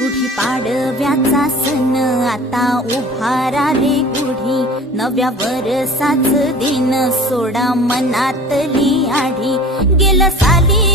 गुढी पाडव्याचा सण आता उभारा रे गुढी, नव्या वरसाच दिन सोडा मनातली आढी. गेलं साली